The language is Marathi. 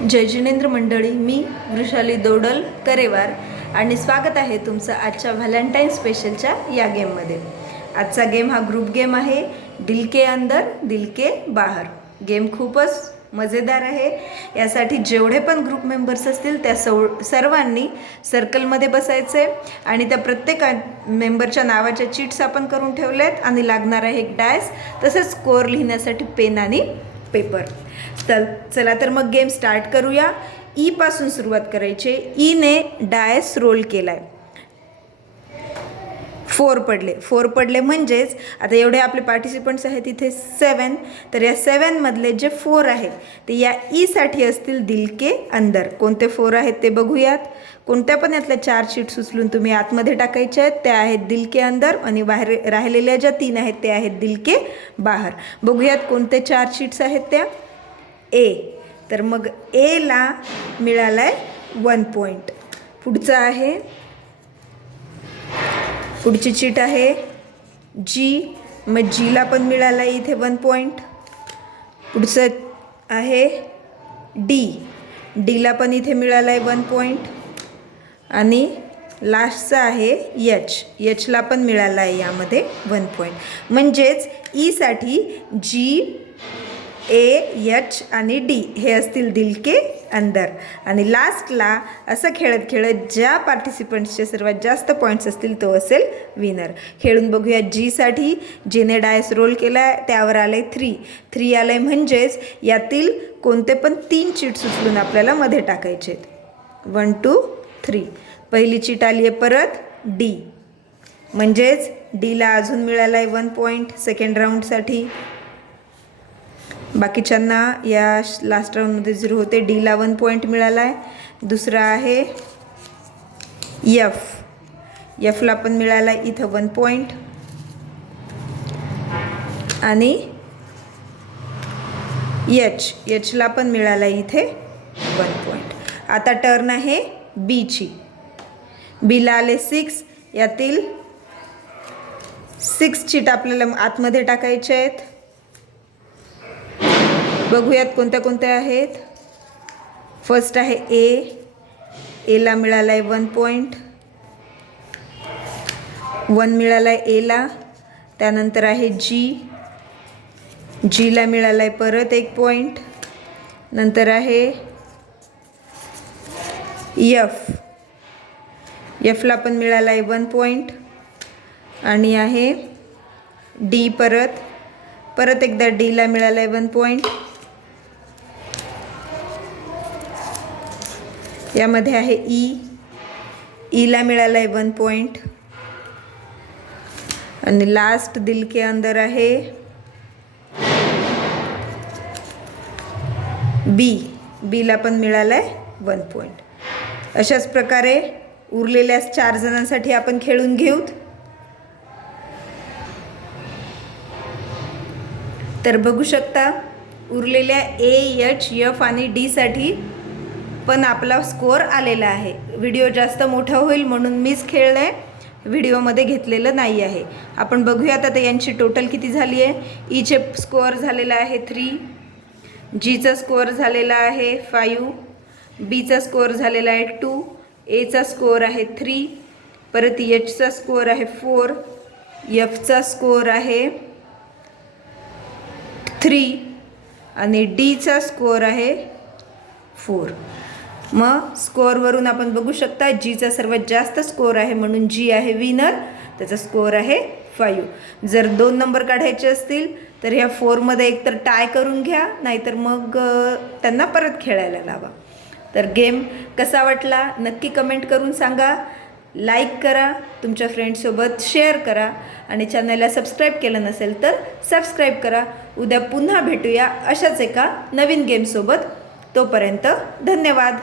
जय जिनेंद्र मंडळी, मी वृषाली दोडल करेवार आणि स्वागत आहे तुमचं आजच्या व्हॅलेंटाईन स्पेशलच्या या गेममध्ये। आजचा गेम हा ग्रुप गेम आहे, दिल के अंदर दिल के बाहर। गेम खूपच मजेदार आहे। यासाठी जेवढे पण ग्रुप मेंबर्स असतील त्या सर्वांनी सर्कलमध्ये बसायचे आणि त्या प्रत्येक मेंबरच्या नावाच्या चीट्स आपण करून ठेवलेत आणि लागणार आहे एक डायस, तसेच स्कोअर लिहिण्यासाठी पेन आणि पेपर। चला तर मग गेम स्टार्ट करूया। ई पासून सुरुवात करायची। ई ने डायस रोल केलाय, 4 पडले म्हणजेच आता एवढे आपले पार्टिसिपंट्स आहेत इथे 7, तर या 7 मधले जे 4 आहेत ते या ई साठी असतील दिल के अंदर। कोणते 4 आहेत ते बघूयात। कोणत्या पण यातल्या 4 शीट्स उचलून तुम्ही आतमध्ये टाकायच्या आहेत, त्या आहेत दिल के अंदर आणि बाहेर राहिलेल्या ज्या 3 आहेत ते आहेत दिल के बाहर। बघूयात कोणते 4 शीट्स आहेत त्या। ए, तर मग ए ला मिळालाय 1 पॉइंट। पुढचा आहे, पुढची चीट आहे जी, मग जीला पण मिळाला इथे 1 पॉइंट। पुढचं आहे डी, डीला पण इथे मिळाला आहे 1 पॉइंट। आणि लास्टचा आहे एच, एचला पण मिळाला आहे यामध्ये 1 पॉइंट। म्हणजेच ईसाठी जी, ए, एच आणि डी हे असतील दिल के अंदर। आणि लास्टला असं खेळत खेळत ज्या पार्टिसिपंट्सचे सर्वात जास्त पॉईंट्स असतील तो असेल विनर। खेळून बघूया जीसाठी। जीने डायस रोल केला आहे, त्यावर आलं आहे 3 आलं आहे, म्हणजेच यातील कोणते पण 3 चीट्स उचलून आपल्याला मध्ये टाकायचे आहेत। 1 2 3। पहिली चीट आली आहे परत डी, म्हणजेच डीला अजून मिळाला आहे 1 पॉईंट सेकंड राऊंडसाठी। बाकीच्यांना या लास्ट राऊंडमध्ये 0 होते। डीला 1 पॉईंट मिळाला आहे। दुसरा आहे एफ, एफला पण मिळाला आहे इथं 1 पॉईंट। आणि एच, एचला पण मिळाला आहे इथे 1 पॉईंट। आता टर्न आहे बीची। बीला आले 6, यातील 6 चीट आपल्याला आतमध्ये टाकायचे आहेत। बघूयात कोणत्या कोणत्या आहेत। फर्स्ट आहे ए, एला मिळाला आहे 1 पॉईंट, 1 मिळाला आहे एला। त्यानंतर आहे जी, जीला मिळाला आहे परत 1 पॉईंट। नंतर आहे एफ, एफला पण मिळाला आहे 1 पॉईंट। आणि आहे डी, परत एकदा डीला मिळाला आहे 1 पॉईंट। यामध्ये आहे ई, ईला मिळाला आहे 1 पॉईंट। आणि लास्ट दिल के अंदर आहे बी, बीला पण मिळाला आहे 1 पॉईंट। अशाच प्रकारे उरलेल्या 4 जणांसाठी आपण खेळून घेऊत। तर बघू शकता उरलेल्या ए, एच, एफ आणि डी साठी पण आपला स्कोअर आलेला आहे। व्हिडिओ जास्त मोठा होईल म्हणून मीच खेळले, व्हिडिओमध्ये घेतलेलं नाही आहे। आपण बघूयात आता यांची टोटल किती झाली आहे। ईचे स्कोअर झालेला आहे 3, जीचा स्कोअर झालेला आहे 5, बीचा स्कोअर झालेला आहे 2, एचा स्कोअर आहे 3, परत एचचा स्कोअर आहे 4, एफचा स्कोअर आहे 3 आणि डीचा स्कोअर आहे 4। मग स्कोअरवरून आपण बघू शकता जीचा सर्वात जास्त स्कोअर आहे म्हणून जी आहे विनर, त्याचा स्कोअर आहे 5। जर 2 नंबर काढायचे असतील तर ह्या 4मध्ये एकतर टाय करून घ्या, नाहीतर मग त्यांना परत खेळायला लावा। तर गेम कसा वाटला नक्की कमेंट करून सांगा। लाईक करा, तुमच्या फ्रेंड्ससोबत शेअर करा आणि चॅनलला सबस्क्राईब केलं नसेल तर सबस्क्राईब करा। उद्या पुन्हा भेटूया अशाच एका नवीन गेमसोबत। तोपर्यंत धन्यवाद।